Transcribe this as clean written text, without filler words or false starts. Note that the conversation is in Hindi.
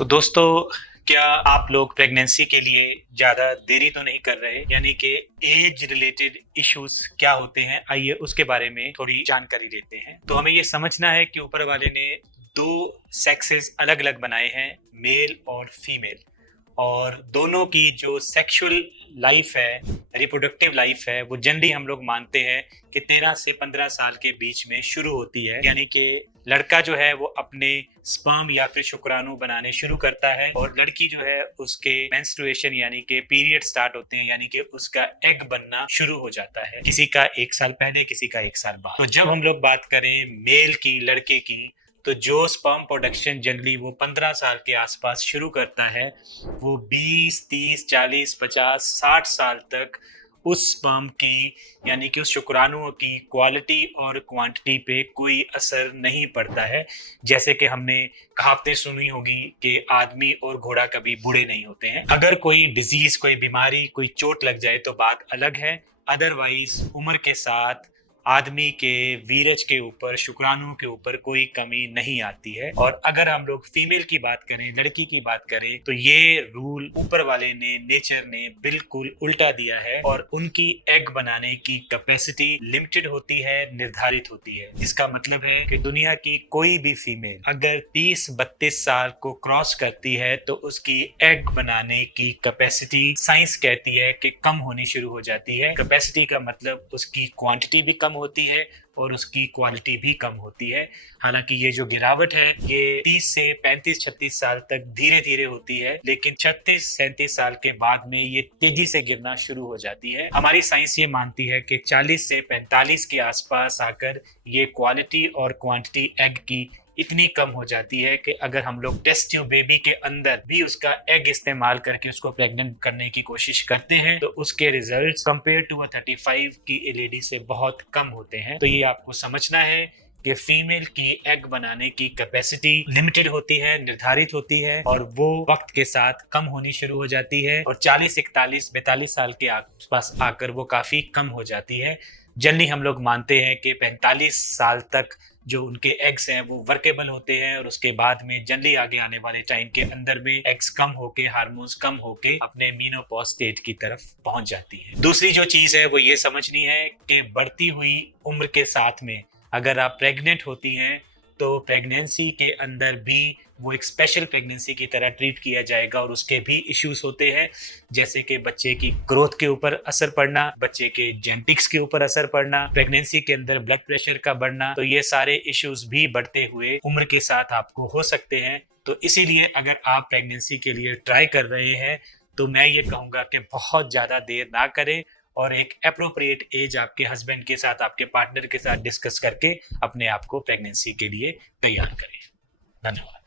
तो दोस्तों, क्या आप लोग प्रेगनेंसी के लिए ज़्यादा देरी तो नहीं कर रहे? यानी कि एज रिलेटेड इश्यूज क्या होते हैं, आइए उसके बारे में थोड़ी जानकारी लेते हैं। तो हमें ये समझना है कि ऊपर वाले ने दो सेक्सेस अलग अलग बनाए हैं, मेल और फीमेल, और दोनों की जो सेक्सुअल लाइफ है, रिप्रोडक्टिव लाइफ है, वो जनरली हम लोग मानते हैं कि 13 से 15 साल के बीच में शुरू होती है। यानी कि लड़का जो है वो अपने स्पर्म या फिर शुक्राणु बनाने शुरू करता है और लड़की जो है उसके मेंस्ट्रुएशन यानी कि पीरियड स्टार्ट होते हैं, यानी कि उसका एग बनना शुरू हो जाता है। किसी का 1 साल पहले, किसी का 1 साल बाद। तो जब हम लोग बात करें मेल की, लड़के की, तो जो स्पर्म प्रोडक्शन जनरली वो 15 साल के आसपास शुरू करता है, वो 20, 30, 40, 50, 60 साल तक उस स्पर्म की यानी कि उस शुक्राणुओं की क्वालिटी और क्वांटिटी पे कोई असर नहीं पड़ता है। जैसे कि हमने कहावतें सुनी होगी कि आदमी और घोड़ा कभी बूढ़े नहीं होते हैं। अगर कोई डिजीज, कोई बीमारी, कोई चोट लग जाए तो बात अलग है, अदरवाइज उम्र के साथ आदमी के वीरज के ऊपर, शुक्राणुओं के ऊपर कोई कमी नहीं आती है। और अगर हम लोग फीमेल की बात करें, लड़की की बात करें, तो ये रूल ऊपर वाले ने, नेचर ने बिल्कुल उल्टा दिया है और उनकी एग बनाने की कैपेसिटी लिमिटेड होती है, निर्धारित होती है। इसका मतलब है कि दुनिया की कोई भी फीमेल अगर 30-32 साल को क्रॉस करती है तो उसकी एग बनाने की कैपेसिटी साइंस कहती है कि कम होनी शुरू हो जाती है। कैपेसिटी का मतलब उसकी क्वांटिटी भी कम होती है और उसकी क्वालिटी भी कम होती है। हालांकि ये जो गिरावट है ये 30 से 35-36 साल तक धीरे धीरे होती है, लेकिन 36-37 साल के बाद में ये तेजी से गिरना शुरू हो जाती है। हमारी साइंस ये मानती है कि 40 से 45 के आसपास आकर ये क्वालिटी और क्वांटिटी एग की इतनी कम हो जाती है कि अगर हम लोग टेस्ट ट्यूब बेबी के अंदर भी उसका एग इस्तेमाल करके उसको प्रेग्नेंट करने की कोशिश करते हैं तो उसके रिजल्ट्स कंपेयर टू 35 की लेडी से बहुत कम होते हैं। तो ये आपको समझना है कि फीमेल की एग बनाने की कैपेसिटी लिमिटेड होती है, निर्धारित होती है, और वो वक्त के साथ कम होनी शुरू हो जाती है और 40, 41, 42 साल के आसपास आकर वो काफी कम हो जाती है। जनरली हम लोग मानते हैं कि 45 साल तक जो उनके एग्स हैं वो वर्केबल होते हैं और उसके बाद में जनरली आगे आने वाले टाइम के अंदर में एग्स कम होके, हार्मोन्स कम होके अपने मेनोपॉज स्टेज की तरफ पहुंच जाती है। दूसरी जो चीज है वो ये समझनी है कि बढ़ती हुई उम्र के साथ में अगर आप प्रेग्नेंट होती हैं तो प्रेगनेंसी के अंदर भी वो एक स्पेशल प्रेगनेंसी की तरह ट्रीट किया जाएगा और उसके भी इश्यूज होते हैं, जैसे कि बच्चे की ग्रोथ के ऊपर असर पड़ना, बच्चे के जेनेटिक्स के ऊपर असर पड़ना, प्रेगनेंसी के अंदर ब्लड प्रेशर का बढ़ना। तो ये सारे इश्यूज भी बढ़ते हुए उम्र के साथ आपको हो सकते हैं। तो इसीलिए अगर आप प्रेगनेंसी के लिए ट्राई कर रहे हैं तो मैं ये कहूँगा कि बहुत ज़्यादा देर ना करें और एक एप्रोप्रिएट एज आपके हस्बैंड के साथ, आपके पार्टनर के साथ डिस्कस करके अपने आप को प्रेगनेंसी के लिए तैयार करें। धन्यवाद।